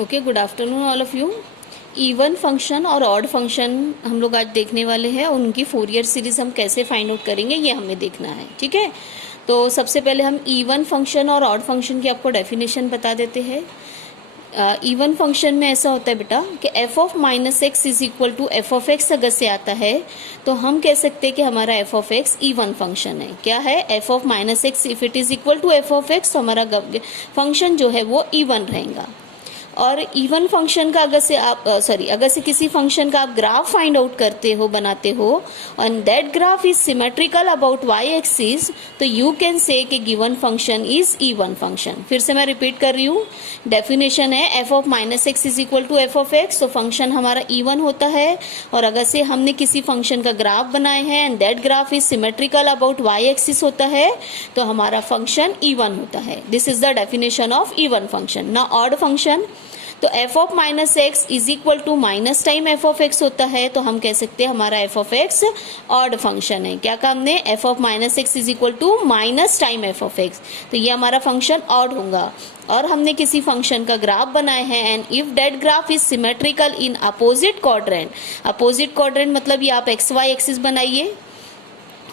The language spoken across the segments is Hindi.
Okay, good afternoon all of you. Even function और ऑड फंक्शन हम लोग आज देखने वाले हैं, उनकी फोरियर सीरीज हम कैसे फाइंड आउट करेंगे ये हमें देखना है। ठीक है, तो सबसे पहले हम इवन फंक्शन और ऑड फंक्शन की आपको डेफिनेशन बता देते हैं। इवन फंक्शन में ऐसा होता है बेटा कि F of minus X is equal to F of X अगर से आता है तो हम कह सकते हैं कि हमारा F of x even function है। क्या है? F of minus X if it is equal to F of X तो हमारा फंक्शन जो है वो इवन रहेगा। और इवन फंक्शन का अगर से किसी फंक्शन का आप ग्राफ फाइंड आउट करते हो, बनाते हो, and that graph is symmetrical about Y axis, तो यू कैन से कि given function is even function. फिर से मैं रिपीट कर रही हूँ, डेफिनेशन है F of minus X is equal to F of X, तो फंक्शन हमारा इवन होता है। और अगर से हमने किसी फंक्शन का ग्राफ बनाए हैं and that graph is symmetrical about Y axis होता है तो हमारा फंक्शन इवन होता है। This is the definition of even function. ना ऑड फंक्शन, तो F of minus X is equal to minus time F of X होता है, तो हम कह सकते हैं हमारा F of X odd function है। क्या काम ने? F of minus X is equal to minus time F of X, तो ये हमारा फंक्शन ऑड होगा। और हमने किसी फंक्शन का ग्राफ बनाए हैं and if that graph is symmetrical in opposite quadrant, opposite quadrant मतलब ये आप एक्स वाई एक्सिस बनाइए,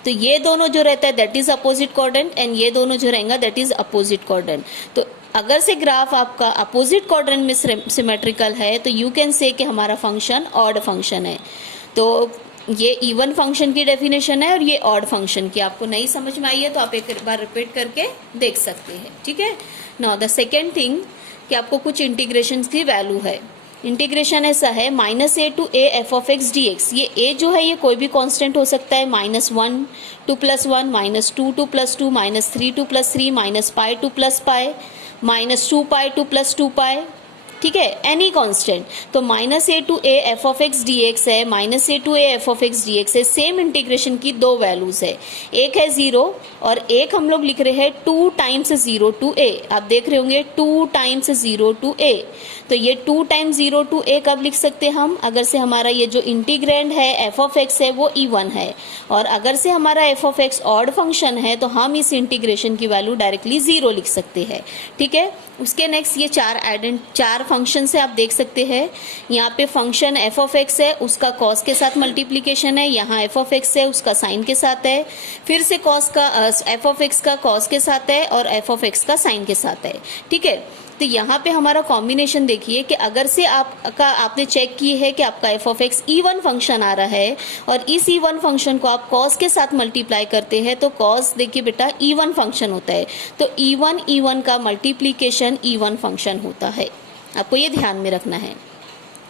तो ये दोनों जो रहता है that is opposite quadrant and ये दोनों जो रहेगा दैट इज अपोजिट क्वाड्रेंट। तो अगर से ग्राफ आपका अपोजिट क्वाड्रेंट में सिमेट्रिकल है तो यू कैन से कि हमारा फंक्शन ऑड फंक्शन है। तो ये इवन फंक्शन की डेफिनेशन है और ये ऑड फंक्शन की। आपको नहीं समझ में आई है तो आप एक बार रिपीट करके देख सकते हैं। ठीक है, नाउ द सेकेंड थिंग कि आपको कुछ इंटीग्रेशन की वैल्यू है। इंटीग्रेशन ऐसा है minus A to A F of x D x. ये ए जो है ये कोई भी कांस्टेंट हो सकता है, minus one two plus one, minus two plus two, minus three two plus three, minus pi to plus pi, minus two pi to plus two पाई। ठीक है, एनी कांस्टेंट। तो minus A to A F of x D x है, minus A to A F of x D x है। सेम इंटीग्रेशन की दो वैल्यूज है, एक है जीरो और एक हम लोग लिख रहे हैं टू टाइम्स जीरो टू ए। आप देख रहे होंगे टू टाइम्स जीरो टू ए, तो ये टू टाइम्स जीरो टू ए कब लिख सकते हैं हम? अगर से हमारा ये जो इंटीग्रेंड है एफ ऑफ एक्स है वो इवन है, और अगर से हमारा F of X odd function है तो हम इस इंटीग्रेशन की वैल्यू डायरेक्टली जीरो लिख सकते हैं। ठीक है, उसके नेक्स्ट ये चार फंक्शन से आप देख सकते हैं। यहाँ पे फंक्शन एफ ऑफ एक्स है, उसका कॉस के साथ मल्टीप्लीकेशन है, यहाँ एफ ऑफ एक्स है उसका साइन के साथ है, फिर से कॉस का एफ ऑफ एक्स का कॉस के साथ है और एफ ऑफ एक्स का साइन के साथ है। ठीक है, तो यहाँ पे हमारा कॉम्बिनेशन देखिए कि अगर से आपने चेक की है कि आपका F of x even function आ रहा है और इस इवन फंक्शन को आप कॉस के साथ मल्टीप्लाई करते हैं तो कॉस देखिए बेटा इवन फंक्शन होता है, तो इवन का मल्टीप्लीकेशन इवन फंक्शन होता है। आपको ये ध्यान में रखना है।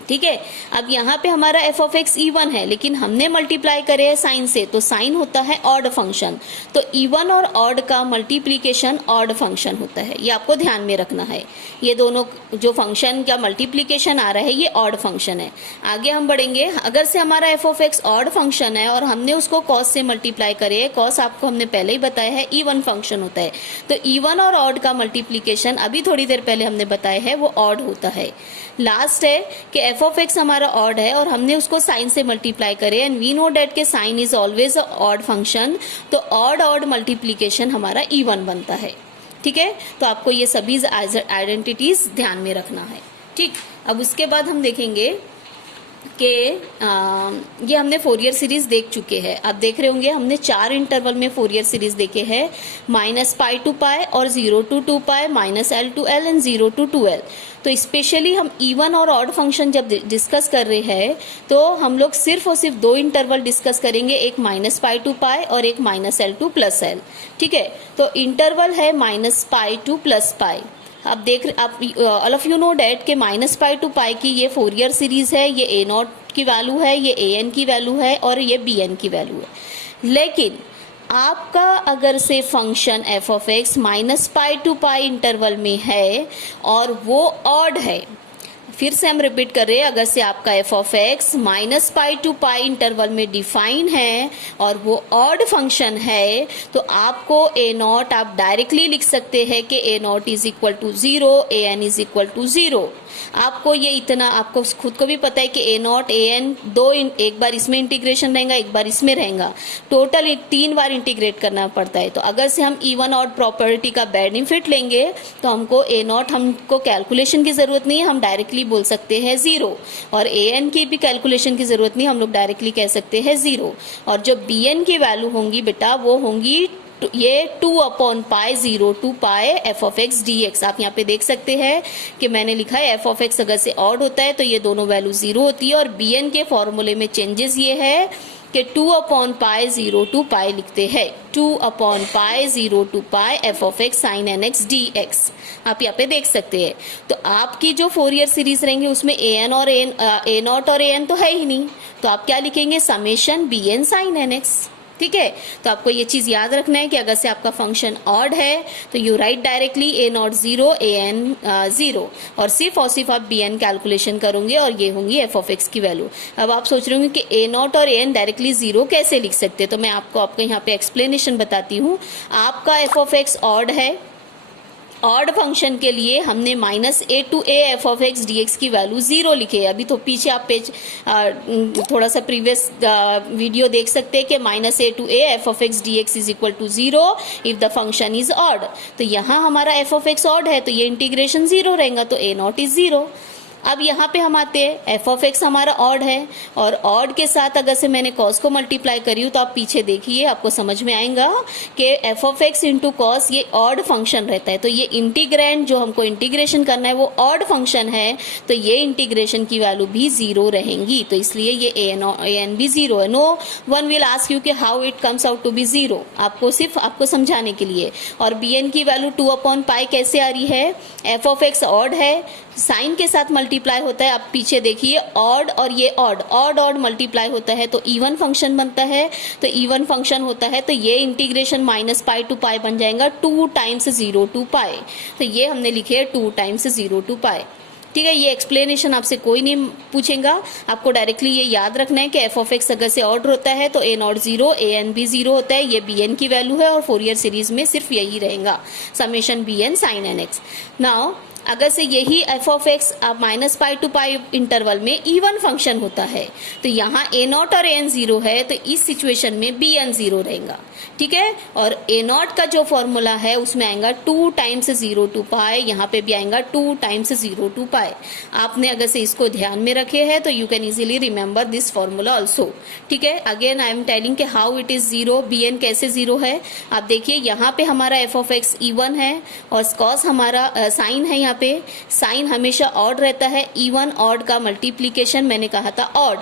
ठीक है, अब यहाँ पे हमारा एफ ऑफ एक्स इवन है लेकिन हमने मल्टीप्लाई करे है साइन से, तो साइन होता है ऑड फंक्शन, तो इवन और ऑड का मल्टीप्लीकेशन ऑड फंक्शन होता है। ये आपको ध्यान में रखना है। ये दोनों जो फंक्शन का मल्टीप्लीकेशन आ रहा है ये ऑड फंक्शन है। आगे हम बढ़ेंगे, अगर से हमारा F of X odd function है और हमने उसको कॉस से मल्टीप्लाई करे है, कॉस आपको हमने पहले ही बताया है इवन फंक्शन होता है, तो इवन और ऑड का मल्टीप्लीकेशन अभी थोड़ी देर पहले हमने बताया है वो ऑड होता है। लास्ट है कि एफ ऑफ एक्स हमारा ऑड है और हमने उसको साइन से मल्टीप्लाई करे एंड वी नो डेट के sine is always a odd function, तो ऑड मल्टीप्लीकेशन हमारा इवन बनता है। ठीक है, तो आपको ये सभी आइडेंटिटीज ध्यान में रखना है। ठीक, अब उसके बाद हम देखेंगे कि ये हमने फोरियर सीरीज देख चुके हैं। आप देख रहे होंगे हमने 4 इंटरवल में फोरियर सीरीज देखे हैं, माइनस पाई टू पाई और 0 to 2 pi, minus l to L and 0 to 2l। तो स्पेशली हम इवन और ऑड फंक्शन जब डिस्कस कर रहे हैं तो हम लोग सिर्फ और सिर्फ 2 इंटरवल डिस्कस करेंगे, एक माइनस पाई टू पाई और एक minus l to plus l. ठीक है, तो इंटरवल है minus pi to plus pi. आप all of you know that के माइनस पाई टू पाई की ये फोरियर सीरीज है, ये ए नॉट की वैल्यू है, ये ए एन की वैल्यू है और ये बी एन की वैल्यू है। लेकिन आपका अगर से function F of X minus pi to pi interval में है और वो ऑड है, फिर से हम रिपीट कर रहे हैं, अगर से आपका F of X minus pi to pi interval में डिफाइन है और वो ऑड फंक्शन है, तो आपको ए नॉट आप डायरेक्टली लिख सकते हैं कि a nought is equal to 0, A n is equal to 0। आपको ये इतना, आपको खुद को भी पता है कि ए नॉट ए एन एक बार इसमें इंटीग्रेशन रहेगा, एक बार इसमें रहेगा, टोटल 3 बार इंटीग्रेट करना पड़ता है। तो अगर से हम इवन ऑड प्रॉपर्टी का बेनिफिट लेंगे तो हमको ए नॉट, हमको कैलकुलेशन की जरूरत नहीं है, हम डायरेक्टली बोल सकते हैं 0, और ए एन की भी कैलकुलेशन की जरूरत नहीं, हम लोग डायरेक्टली कह सकते हैं 0। और जो बी एन की वैल्यू होंगी बेटा वो होंगी ये 2/π0 to pi F of x D X. आप यहाँ पे देख सकते हैं कि मैंने लिखा है एफ ऑफ एक्स अगर से ऑड होता है तो ये दोनों वैल्यू 0 होती है, और बी एन के फॉर्मूले में चेंजेस ये है कि 2/π0 to पाई लिखते हैं, 2/π0 to pi F of X sine N x D X. आप यहाँ पे देख सकते हैं। तो आपकी जो फोरियर सीरीज रहेंगे उसमें ए एन और ए नॉट और ए एन तो है ही नहीं, तो आप क्या लिखेंगे, summation B N sine N X. ठीक है, तो आपको ये चीज याद रखना है कि अगर से आपका फंक्शन ऑड है तो you write directly A naught 0, A N 0, और सिर्फ आप बी एन कैलकुलेशन करोगे और ये होंगी एफ ऑफ एक्स की वैल्यू। अब आप सोच रहे होंगे कि ए नॉट और ए एन डायरेक्टली 0 कैसे लिख सकते हैं, तो मैं आपको यहाँ पे एक्सप्लेनेशन बताती हूँ। आपका एफ ऑफ एक्स ऑड है, ऑड फंक्शन के लिए हमने minus A to A F of x D X की वैल्यू 0 लिखे है। अभी तो पीछे आप पेज थोड़ा सा प्रीवियस वीडियो देख सकते हैं कि minus A to A F of x D X is equal to 0 if the function is odd. तो यहाँ हमारा एफ ऑफ एक्स ऑड है तो ये इंटीग्रेशन 0 रहेगा, तो ए नॉट इज 0। अब यहाँ पे हम आते हैं, एफ ऑफ एक्स हमारा ऑड है और ऑड के साथ अगर से मैंने कॉस को मल्टीप्लाई करी हूँ तो आप पीछे देखिए, आपको समझ में आएगा कि F of x into cos ये ऑड फंक्शन रहता है। तो ये इंटीग्रैंड जो हमको इंटीग्रेशन करना है वो ऑड फंक्शन है, तो ये इंटीग्रेशन की वैल्यू भी 0 रहेंगी, तो इसलिए ये ए एन भी 0 है। No one will ask you कि how it comes out to be 0, आपको सिर्फ आपको समझाने के लिए। और बी एन की वैल्यू 2/π कैसे आ रही है, एफ ऑफ एक्स ऑड है, साइन के साथ मल्टीप्लाई होता है, आप पीछे देखिए ऑड और ये ऑड मल्टीप्लाई होता है तो इवन फंक्शन बनता है, तो इवन फंक्शन होता है तो ये इंटीग्रेशन माइनस पाई टू पाई बन जाएगा 2 टाइम्स 0 to पाई, तो ये हमने लिखे है 2 टाइम्स 0 to पाई। ठीक है, ये एक्सप्लेनेशन आपसे कोई नहीं पूछेगा, आपको डायरेक्टली ये याद रखना है कि एफ ऑफ एक्स अगर से ऑर्डर होता है तो ए नॉट 0, ए एन भी 0 होता है, ये बी एन की वैल्यू है और फोरियर सीरीज में सिर्फ यही रहेगा, summation B N sine N X. Now अगर से यही एफ ऑफ एक्स आप minus pi to pi interval में इवन फंक्शन होता है तो यहाँ ए नॉट और ए एन 0 है, तो इस सिचुएशन में बी एन 0 रहेगा। ठीक है, और ए नॉट का जो फॉर्मूला है उसमें आएगा 2 टाइम्स 0 to पाई, यहाँ पे भी आएगा 2 टाइम्स 0 to पाई। आपने अगर से इसको ध्यान में रखे हैं तो you can easily remember this formula also. ठीक है, अगेन आई एम टेलिंग कि how it is 0, B N कैसे 0 है। आप देखिए यहाँ पे हमारा एफ ऑफ एक्स इवन है और कॉस हमारा साइन है, यहाँ पे साइन हमेशा ऑड रहता है, इवन ऑड का मल्टीप्लीकेशन मैंने कहा था ऑड,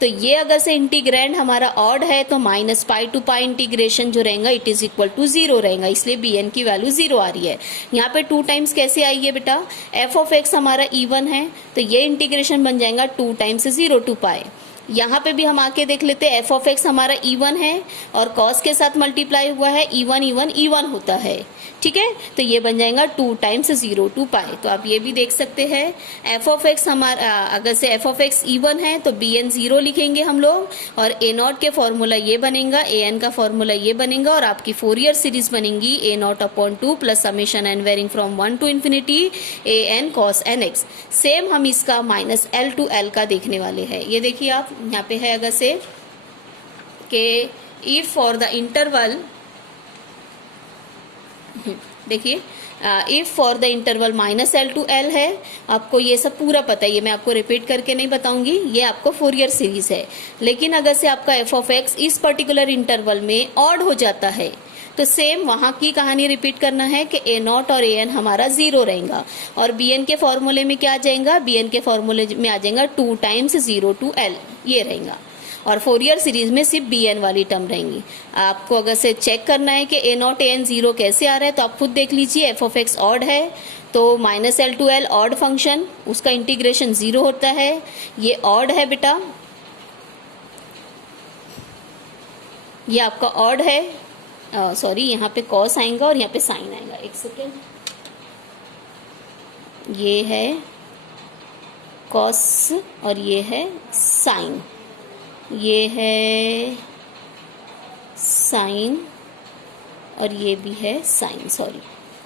तो ये अगर से इंटीग्रैंड हमारा ऑड है तो minus pi to pi integration जो रहेगा इट इज इक्वल टू 0 रहेगा, इसलिए बी एन की वैल्यू 0 आ रही है। यहाँ पे 2 टाइम्स कैसे आई है बेटा, एफ ऑफ एक्स हमारा इवन है तो ये इंटीग्रेशन बन जाएगा 2 टाइम्स 0 to पाई। यहाँ पे भी हम आके देख लेते हैं, एफ ऑफ एक्स हमारा इवन है और कॉस के साथ मल्टीप्लाई हुआ है, इवन होता है। ठीक है, तो ये बन जाएगा 2 टाइम्स 0 to पाई। तो आप ये भी देख सकते हैं, एफ ऑफ एक्स हमारा अगर से एफ ऑफ एक्स इवन है तो बी एन 0 लिखेंगे हम लोग, और ए नॉट के फॉर्मूला ये बनेगा, ए एन का फॉर्मूला ये बनेगा, और आपकी फोरियर सीरीज बनेगी a nought upon 2 plus summation N varying from 1 to infinity a n cos n x. Same हम इसका माइनस एल टू एल का देखने वाले हैं। ये देखिए आप यहाँ पे है अगर से के इफ फॉर द इंटरवल, देखिए if for the interval minus l to L है, आपको ये सब पूरा पता है, ये मैं आपको रिपीट करके नहीं बताऊंगी, ये आपको फोरियर सीरीज है। लेकिन अगर से आपका एफ ऑफ एक्स इस पर्टिकुलर इंटरवल में ऑड हो जाता है तो सेम वहां की कहानी रिपीट करना है कि ए नॉट और ए एन हमारा 0 रहेगा, और बी एन के फॉर्मूले में क्या आ जाएगा, बी एन के फॉर्मूले में आ जाएगा 2 टाइम्स 0 to एल, ये रहेगा। और फोरियर सीरीज में सिर्फ बी एन वाली टर्म रहेंगी। आपको अगर से चेक करना है कि ए नॉट ए एन 0 कैसे आ रहा है तो आप खुद देख लीजिए, एफ ऑफ एक्स ऑड है तो minus l to L odd function, उसका इंटीग्रेशन 0 होता है, ये ऑड है बेटा, ये आपका ऑड है, सॉरी यहाँ पे कॉस आएगा और यहाँ पे साइन आएगा, एक सेकेंड, ये है कॉस और ये है साइन, ये है साइन और ये भी है साइन, सॉरी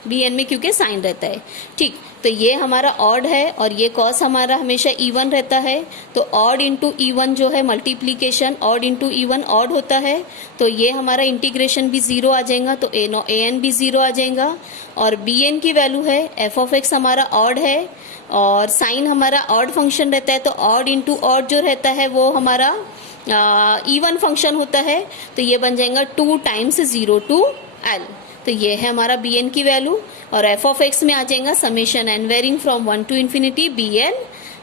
बी एन में क्योंकि साइन रहता है। ठीक, तो ये हमारा ऑड है और ये कॉस हमारा हमेशा इवन रहता है। तो ऑड इंटू इवन जो है multiplication, odd into even odd होता है। तो ये हमारा इंटीग्रेशन भी ज़ीरो आ जाएगा, तो ए एन भी ज़ीरो आ जाएगा। और बी एन की वैल्यू है, एफ ऑफ एक्स हमारा ऑड है और साइन हमारा ऑड फंक्शन रहता है, तो ऑड इंटू ऑड जो रहता है वो हमारा इवन फंक्शन होता है। तो ये बन जाएगा 2 टाइम्स 0 to L। तो ये है हमारा बी एन की वैल्यू और एफ ऑफ एक्स में आ जाएगा summation N varying from 1 to infinity B N,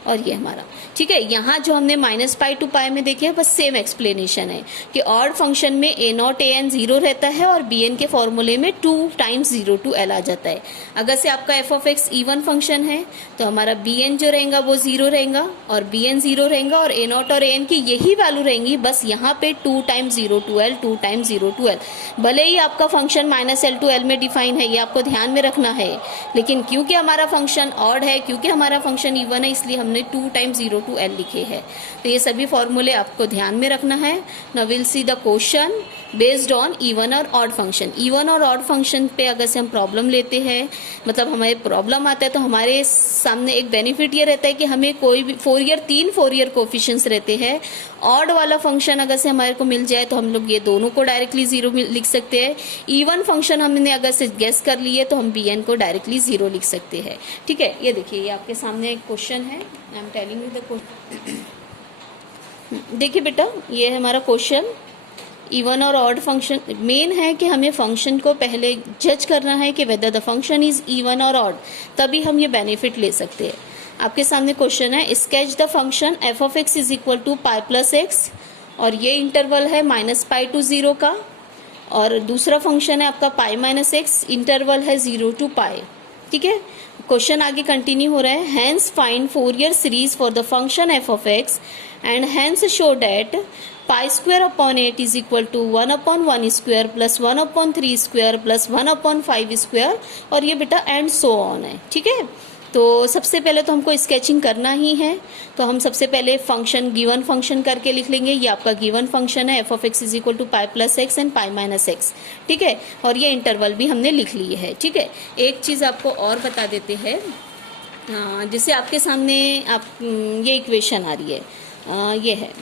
और ये हमारा ठीक है। यहाँ जो हमने -π to π में देखे बस सेम एक्सप्लेनेशन है कि ऑड फंक्शन में ए नॉट ए एन 0 रहता है और बी एन के फॉर्मूले में 2 टाइम्स 0 to L आ जाता है। अगर से आपका F of x even function है तो हमारा बी एन जो रहेगा वो 0 रहेगा और बी एन 0 रहेगा और ए नॉट और ए एन की यही वैल्यू रहेंगी, बस यहाँ पे 2 times 0 to L, 2 times 0 to L। भले ही आपका फंक्शन -L to L में डिफाइन है, ये आपको ध्यान में रखना है, लेकिन क्योंकि हमारा फंक्शन ऑड है, क्योंकि हमारा फंक्शन इवन है, इसलिए हमने 2 टाइम्स 0 to L लिखे हैं। तो ये सभी फॉर्मूले आपको ध्यान में रखना है। Now will see the question based on even और ऑड फंक्शन। इवन और ऑड फंक्शन पे अगर से हम प्रॉब्लम लेते हैं, मतलब हमारे प्रॉब्लम आता है, तो हमारे सामने एक बेनिफिट ये रहता है कि हमें कोई भी तीन फोरियर कोफिशिएंट्स रहते हैं। ऑड वाला फंक्शन अगर से हमारे को मिल जाए तो हम लोग ये दोनों को डायरेक्टली 0 लिख सकते हैं। इवन फंक्शन हमने अगर से गेस कर लिए तो हम बी एन को डायरेक्टली 0 लिख सकते हैं। ठीक है, ये देखिए, ये आपके सामने एक क्वेश्चन है। आई am telling you the question. देखिए बेटा, ये है हमारा क्वेश्चन। इवन और ऑड फंक्शन मेन है कि हमें फंक्शन को पहले जज करना है कि whether the function is even और ऑड, तभी हम ये बेनिफिट ले सकते हैं। आपके सामने क्वेश्चन है, sketch the function F of x is equal to pi plus X, और ये इंटरवल है -π to 0 का, और दूसरा फंक्शन है आपका पाई माइनस एक्स, इंटरवल है 0 to π। ठीक है, क्वेश्चन आगे कंटिन्यू हो रहा है। Hence find Fourier series for the function F of x and hence show that π² is equal to 1/1² plus 1/3² plus 1/5², और ये बेटा एंड सो ऑन है। ठीक है, तो सबसे पहले तो हमको स्केचिंग करना ही है, तो हम सबसे पहले फंक्शन गिवन फंक्शन करके लिख लेंगे। ये आपका गिवन फंक्शन है, F of x is equal to pi plus X and pi minus X. ठीक है, और ये इंटरवल भी हमने लिख लिए है। ठीक है, एक चीज़ आपको और बता देते हैं, जैसे आपके सामने ये इक्वेशन आ रही है, ये है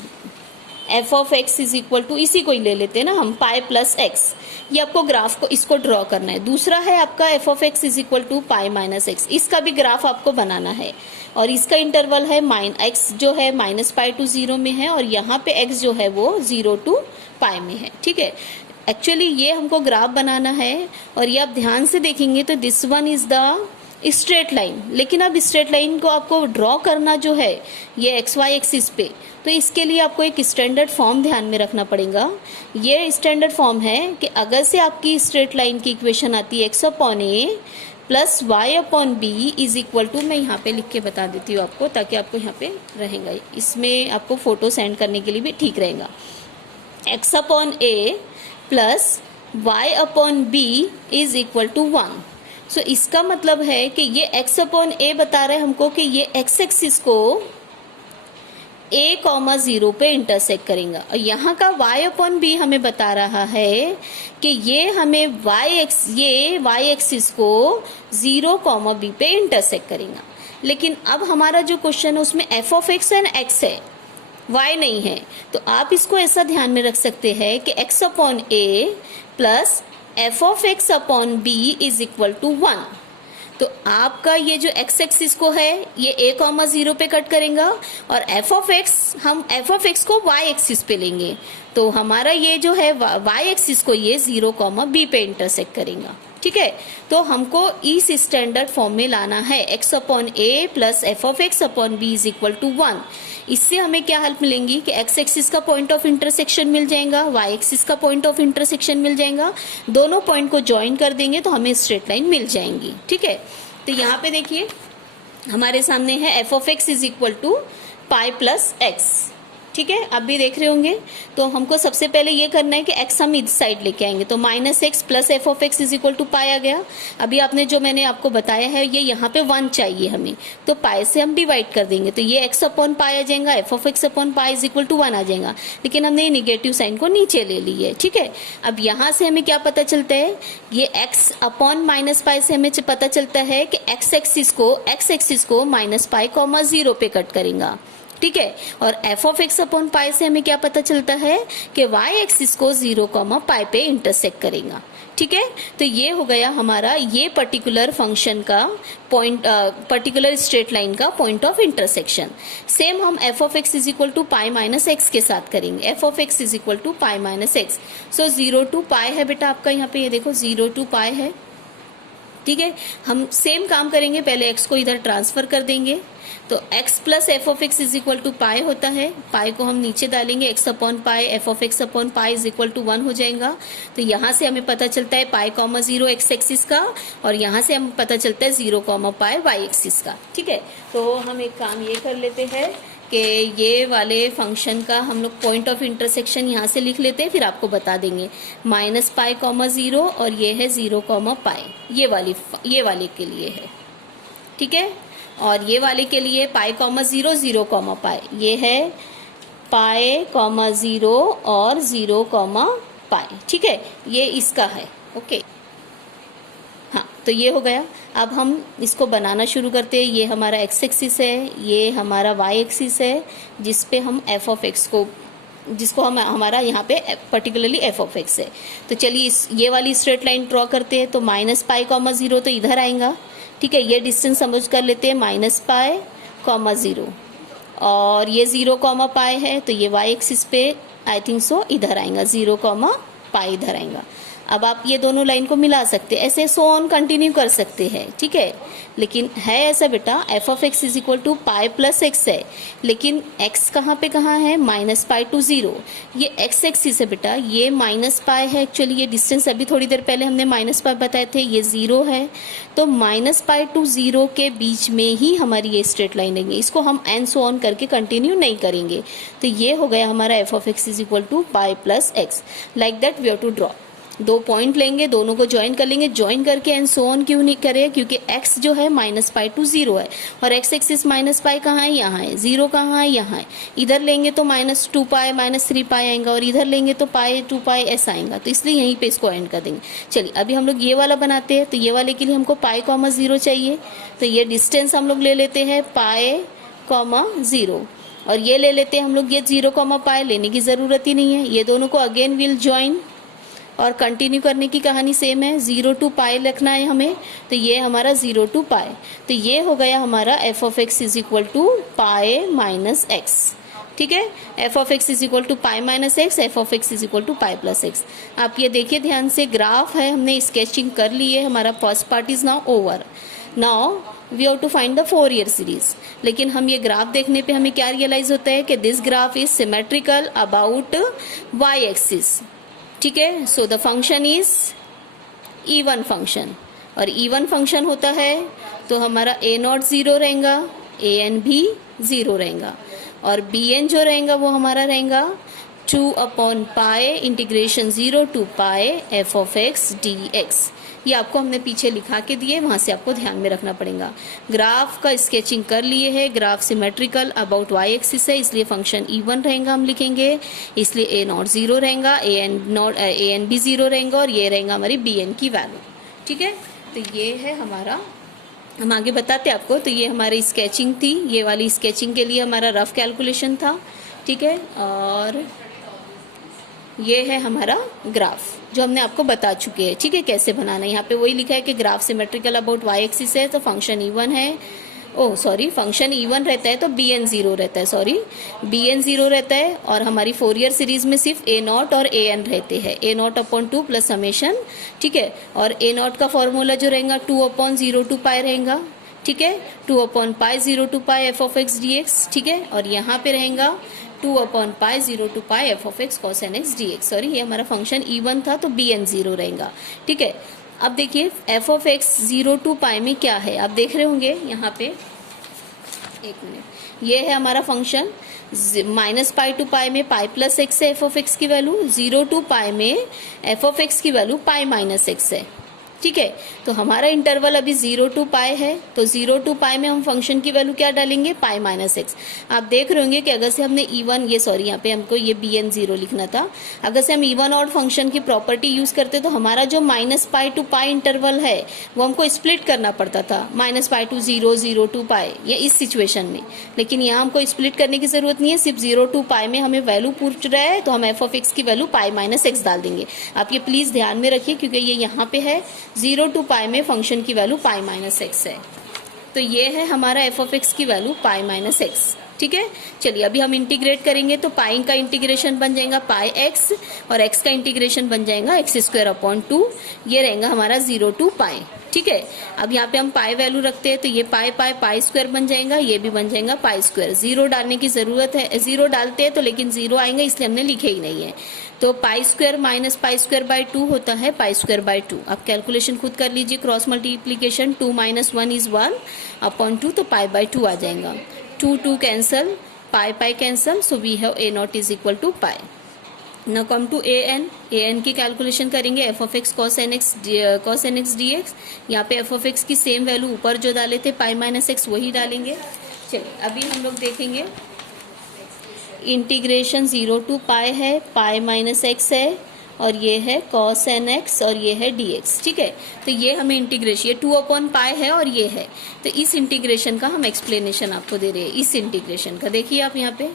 F of x is equal to, इसी को ही ले लेते हैं ना हम, पाई प्लस एक्स। ये आपको ग्राफ को इसको ड्रॉ करना है। दूसरा है आपका F of x is equal to pi minus X, इसका भी ग्राफ आपको बनाना है, और इसका इंटरवल है एक्स जो है -π to 0 में है, और यहाँ पे एक्स जो है वो 0 to π में है। ठीक है, एक्चुअली ये हमको ग्राफ बनाना है, और ये आप ध्यान से देखेंगे तो this one is the straight line, लेकिन अब स्ट्रेट लाइन को आपको ड्रॉ करना जो है ये एक्स वाई एक्सिस पे, तो इसके लिए आपको एक स्टैंडर्ड फॉर्म ध्यान में रखना पड़ेगा। ये स्टैंडर्ड फॉर्म है कि अगर से आपकी स्ट्रेट लाइन की इक्वेशन आती है x/a plus y/b is equal to, मैं यहाँ पे लिख के बता देती हूँ आपको ताकि आपको यहाँ पे रहेगा, इसमें आपको फोटो सेंड करने के लिए भी ठीक रहेगा। x/a plus y/b is equal to 1। So इसका मतलब है कि ये x/a बता रहे हैं हमको कि ये x एक्सिस को a,0 पे इंटरसेक्ट करेगा, और यहाँ का y/b हमें बता रहा है कि ये हमें y एक्सिस को 0,b पे इंटरसेक्ट करेगा। लेकिन अब हमारा जो क्वेश्चन है उसमें f of x and x है, y नहीं है, तो आप इसको ऐसा ध्यान में रख सकते हैं कि x/a plus f of x/b is equal to 1। तो आपका ये जो x एक्सिस को है ये a,0 पे कट करेगा, और f ऑफ x हम f ऑफ x को y एक्सिस पे लेंगे, तो हमारा ये जो है y एक्सिस को ये 0,b पे इंटरसेक्ट करेगा। ठीक है, तो हमको इस स्टैंडर्ड फॉर्म में लाना है x/a plus f of x/b is equal to 1। इससे हमें क्या हेल्प मिलेंगी कि x एक्सिस का पॉइंट ऑफ इंटरसेक्शन मिल जाएगा, y एक्सिस का पॉइंट ऑफ इंटरसेक्शन मिल जाएगा, दोनों पॉइंट को ज्वाइन कर देंगे तो हमें स्ट्रेट लाइन मिल जाएंगी। ठीक है, तो यहाँ पे देखिए हमारे सामने है f of x is equal to pi plus X, ठीक है, आप भी देख रहे होंगे। तो हमको सबसे पहले ये करना है कि x हम इस साइड लेके आएंगे, तो -x plus f of x is equal to pi आ गया। अभी आपने जो मैंने आपको बताया है ये यहाँ पे 1 चाहिए हमें, तो पाई से हम डिवाइड कर देंगे, तो ये x अपॉन पाई आ जाएगा, F of x upon pi is equal to 1 आ जाएगा। लेकिन हमने ये निगेटिव साइन को नीचे ले ली है, ठीक है। अब यहाँ से हमें क्या पता चलता है, ये x अपॉन माइनस पाई से हमें पता चलता है कि x एक्सिस को माइनस पाई कॉमा 0 पे कट करेगा, ठीक है। और एफ ऑफ एक्स अपॉन पाई से हमें क्या पता चलता है कि वाई एक्सिस को 0 कॉमा पाई पे इंटरसेक्ट करेगा, ठीक है। तो ये हो गया हमारा ये पर्टिकुलर फंक्शन का पॉइंट, पर्टिकुलर स्ट्रेट लाइन का पॉइंट ऑफ इंटरसेक्शन। सेम हम f of x is equal to pi minus x के साथ करेंगे, f of x is equal to pi minus x. So 0 to pi है बेटा आपका, यहाँ पे ये देखो 0 टू पाई है, ठीक है। हम सेम काम करेंगे, पहले एक्स को इधर ट्रांसफर कर देंगे, तो x plus f of x is equal to pi होता है, पाई को हम नीचे डालेंगे, x upon pi F of x upon pi is equal to 1 हो जाएगा। तो यहाँ से हमें पता चलता है पाई कॉमा 0 एक्स एक्सिस का, और यहाँ से हमें पता चलता है 0 कॉमा पाई वाई एक्सिस का, ठीक है। तो हम एक काम ये कर लेते हैं कि ये वाले फंक्शन का हम लोग पॉइंट ऑफ इंटरसेक्शन यहाँ से लिख लेते हैं, फिर आपको बता देंगे माइनस पाई कॉमा 0 और ये है 0 कॉमा पाई, ये वाले के लिए है, ठीक है। और ये वाले के लिए पाई कॉमा 0 0 कॉमा पाई, ये है पाई कॉमा 0 और 0 कॉमा पाई, ठीक है, ये इसका है, ओके। हाँ, तो ये हो गया। अब हम इसको बनाना शुरू करते हैं। ये हमारा एक्स एक्सिस है, ये हमारा वाई एक्सिस है, जिस पे हम एफ ऑफ एक्स को, जिसको हम हमारा यहाँ पे पर्टिकुलरली एफ ऑफ एक्स है। तो चलिए ये वाली स्ट्रेट लाइन ड्रॉ करते हैं। तो माइनस पाई कॉमा 0 तो इधर आएगा, ठीक है। ये डिस्टेंस समझ कर लेते हैं, माइनस पाई कॉमा 0, और ये 0 कॉमा पाई है, तो ये वाई एक्सिस पे आई थिंक सो इधर आएगा, 0 कॉमा पाई इधर आएगा। अब आप ये दोनों लाइन को मिला सकते हैं, ऐसे सो ऑन कंटिन्यू कर सकते हैं, ठीक है। लेकिन है ऐसा बेटा, F of x is equal to pi plus X है, लेकिन एक्स कहाँ पे कहाँ है, माइनस पाई टू 0, ये एक्स एक्सिस है बेटा, ये माइनस पाई है। एक्चुअली ये डिस्टेंस अभी थोड़ी देर पहले हमने माइनस पाई बताए थे, ये 0 है, तो माइनस पाई टू 0 के बीच में ही हमारी ये स्ट्रेट लाइन रहेंगे, इसको हम एंड सो ऑन करके कंटिन्यू नहीं करेंगे। तो ये हो गया हमारा F of x is equal to pi plus X. Like that we have to draw, 2 point लेंगे, दोनों को ज्वाइन कर लेंगे। ज्वाइन करके एंड सो ऑन क्यों नहीं करें, क्योंकि x जो है माइनस पाई टू 0 है, और x एक्सिस माइनस पाई कहाँ है, यहाँ है, 0 कहाँ है, यहाँ है। इधर लेंगे तो माइनस 2 पाई माइनस 3 पाई आएगा, और इधर लेंगे तो पाई 2 पाई ऐसा आएगा, तो इसलिए यहीं पे इसको एंड कर देंगे। चलिए अभी हम लोग ये वाला बनाते हैं। तो ये वाले के लिए हमको पाई कॉमा 0 चाहिए, तो ये डिस्टेंस हम लोग ले लेते हैं पाई कॉमा 0, और ये ले लेते हैं हम लोग, ये 0 कॉमा पाई लेने की ज़रूरत ही नहीं है। ये दोनों को अगेन विल ज्वाइन और कंटिन्यू करने की कहानी सेम है, 0 टू पाई रखना है हमें, तो ये हमारा 0 टू पाई। तो ये हो गया हमारा F of x is equal to pi minus X, ठीक है। F of x is equal to pi minus X, F of x is equal to pi plus X. आप ये देखिए ध्यान से, ग्राफ है, हमने स्केचिंग कर ली है, हमारा first part is now over. Now we have to find the Fourier series. लेकिन हम ये ग्राफ देखने पे हमें क्या रियलाइज होता है कि this graph is symmetrical about Y axis, ठीक है। So the function is even function, और इवन फंक्शन होता है तो हमारा ए नॉट 0 रहेगा, ए एन भी 0 रहेगा, और बी एन जो रहेगा वो हमारा रहेगा 2 upon pi integration 0 to pi F of x D x. ये आपको हमने पीछे लिखा के दिए, वहाँ से आपको ध्यान में रखना पड़ेगा। ग्राफ का स्केचिंग कर लिए है, graph symmetrical about Y axis है, इसलिए फंक्शन इवन रहेगा, हम लिखेंगे, इसलिए ए नॉट 0 रहेगा, ए एन भी 0 रहेगा, और ये रहेगा हमारी बी एन की वैल्यू, ठीक है। तो ये है हमारा, हम आगे बताते आपको। तो ये हमारी स्केचिंग थी, ये वाली स्केचिंग के लिए हमारा रफ कैलकुलेशन था, ठीक है। और ये है हमारा ग्राफ जो हमने आपको बता चुके हैं, ठीक है, कैसे बनाना है। यहाँ पे वही लिखा है कि graph symmetrical about Y axis है, तो फंक्शन इवन है, ओह सॉरी, फंक्शन इवन रहता है तो बी एन 0 रहता है, सॉरी बी एन 0 रहता है, और हमारी फोरियर सीरीज में सिर्फ ए नॉट और ए एन रहते हैं, ए नॉट अपॉन 2 प्लस समेशन, ठीक है। और ए नॉट का फॉर्मूला जो रहेगा 2 अपॉन 0 टू पाई रहेगा, ठीक है, 2 upon pi 0 to pi F of x D x, ठीक है। और यहाँ पे रहेगा 2 upon pi 0 to pi F of x cos n x D x. Sorry, ये हमारा फंक्शन इवन था तो बी एन 0 रहेगा, ठीक है। अब देखिए एफ ऑफ एक्स 0 टू पाई में क्या है, आप देख रहे होंगे यहाँ पे एक मिनट, ये है हमारा फंक्शन -पाई टू पाई में पाई प्लस एक्स है एफ ऑफ एक्स की वैल्यू, 0 टू पाई में एफ ऑफ एक्स की वैल्यू पाई माइनस एक्स है। ठीक है, तो हमारा इंटरवल अभी 0 टू पाई है, तो 0 टू पाई में हम फंक्शन की वैल्यू क्या डालेंगे, पाई माइनस एक्स। आप देख रहे होंगे कि अगर से हमने E1 ये सॉरी यहाँ पे हमको ये BN0 लिखना था, अगर से हम E1 और फंक्शन की प्रॉपर्टी यूज करते तो हमारा जो -पाई टू पाई इंटरवल है वो हमको स्प्लिट करना पड़ता था, -पाई टू 0, 0 टू पाई, ये इस सिचुएशन में। लेकिन यहाँ हमको स्प्लिट करने की जरूरत नहीं है, सिर्फ 0 टू पाई में हमें वैल्यू पूछ रहा है तो हम एफ ऑफ एक्स की वैल्यू पाई माइनस एक्स डाल देंगे। आप ये प्लीज ध्यान में रखिए क्योंकि ये यहाँ पे है 0 टू पाई में फंक्शन की वैल्यू पाई माइनस एक्स है, तो ये है हमारा एफ ऑफ एक्स की वैल्यू पाई माइनस एक्स। ठीक है, चलिए अभी हम इंटीग्रेट करेंगे तो पाई का इंटीग्रेशन बन जाएगा पाई एक्स और एक्स का इंटीग्रेशन बन जाएगा एक्स स्क्वायर अपॉन 2, ये रहेगा हमारा 0 टू पाई। ठीक है, अब यहाँ पे हम पाई वैल्यू रखते हैं तो ये पाई पाई पाई स्क्वायर बन जाएगा, ये भी बन जाएगा पाई स्क्वायर। 0 डालने की जरूरत है, 0 डालते हैं तो लेकिन 0 आएंगे इसलिए हमने लिखे ही नहीं है। तो pi square minus pi square by 2 होता है पाई स्क्वायर बाय 2। आप कैलकुलेशन खुद कर लीजिए, क्रॉस मल्टीप्लीकेशन 2 - 1 इज 1 अपॉन 2, तो पाई बाय 2 आ जाएगा। 2 2 cancel, pi pi cancel, so we have a naught is equal to pi. Now come to an की कैलकुलेशन करेंगे, f of x cos n x dx। यहाँ पे एफ ऑफ एक्स की सेम वैल्यू ऊपर जो डाले थे पाई माइनस एक्स वही डालेंगे। चलिए अभी हम लोग देखेंगे, इंटीग्रेशन 0 टू पाई है, पाई माइनस एक्स है और ये है कॉस एन एक्स और ये है dx। ठीक है, तो ये हमें इंटीग्रेशन, ये 2 अपॉन पाई है और ये है, तो इस इंटीग्रेशन का हम एक्सप्लेनेशन आपको दे रहे हैं। इस इंटीग्रेशन का देखिए आप यहाँ पे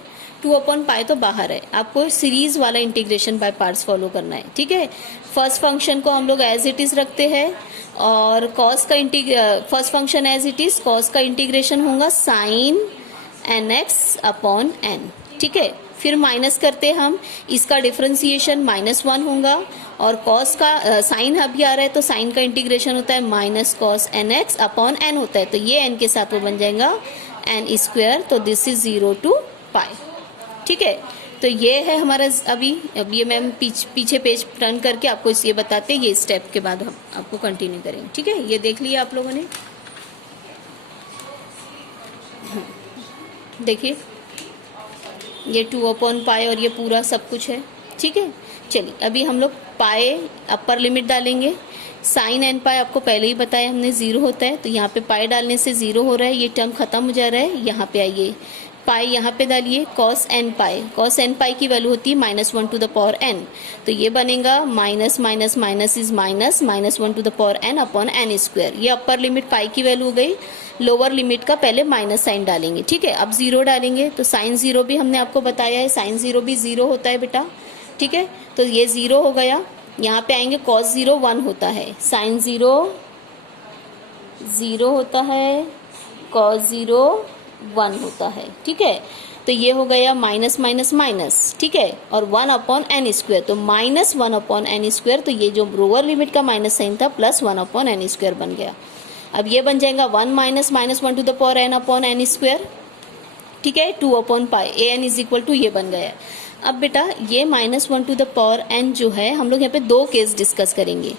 2 अपॉन पाई तो बाहर है, आपको सीरीज वाला इंटीग्रेशन बाय पार्ट्स फॉलो करना है। ठीक है, फर्स्ट फंक्शन को हम लोग एज इट इज रखते हैं और कॉस का first function as it is, cos का इंटीग्रेशन होगा sine N x upon n. ठीक है, फिर माइनस करते हम, इसका डिफरेंशिएशन -1 होगा और कॉस का साइन अभी आ रहा है तो साइन का इंटीग्रेशन होता है minus cos n x upon n होता है, तो ये एन के साथ वो बन जाएगा एन स्क्वायर, तो दिस इज 0 टू पाई। ठीक है, तो ये है हमारा अब ये मैम पीछे पेज टर्न करके आपको ये बताते हैं, ये स्टेप के बाद हम आपको कंटिन्यू करेंगे। ठीक है, ये देख लिया आप लोगों ने, देखिए ये 2 अपॉन पाई और ये पूरा सब कुछ है। ठीक है, चलिए अभी हम लोग पाई अपर लिमिट डालेंगे, साइन एन पाई आपको पहले ही बताया हमने 0 होता है, तो यहाँ पे पाई डालने से 0 हो रहा है, ये टर्म खत्म हो जा रहा है। यहाँ पे आइए, पाई यहाँ पे डालिए, कॉस एन पाई की वैल्यू होती है -1 टू द पावर n, तो ये बनेगा minus minus minus is minus -1 to the power n upon n square. ये अपर लिमिट पाई की वैल्यू हो गई, लोअर लिमिट का पहले माइनस साइन डालेंगे। ठीक है, अब 0 डालेंगे तो साइन 0 भी हमने आपको बताया है, साइन 0 भी 0 होता है बेटा। ठीक है, तो ये 0 हो गया, यहाँ पे आएंगे कॉस 0 1 होता है, साइन 0 0 होता है, कॉस 0 1 होता है। ठीक है, तो ये हो गया माइनस माइनस माइनस। ठीक है, और 1 अपॉन एन स्क्वायर, तो -1 अपॉन एन स्क्वायर, तो ये जो लोअर लिमिट का माइनस साइन था प्लस 1 अपॉन एन स्क्वायर बन गया। अब ये बन जाएगा 1 minus -1 to the power n upon n square. ठीक है, 2 upon pi a n is equal to, ये बन गया है। अब बेटा ये -1 टू द पावर n जो है, हम लोग यहाँ पे 2 केस डिस्कस करेंगे,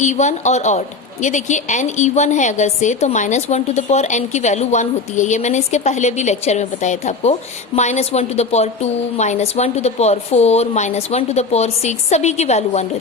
इवन और ऑड। ये देखिए n इवन है अगर से, तो -1 टू द पावर n की वैल्यू 1 होती है, ये मैंने इसके पहले भी लेक्चर में बताया था आपको। -1 to the power 2, -1 to the power 4, -1 to the power 6, सभी की वैल्यू 1 रहती है।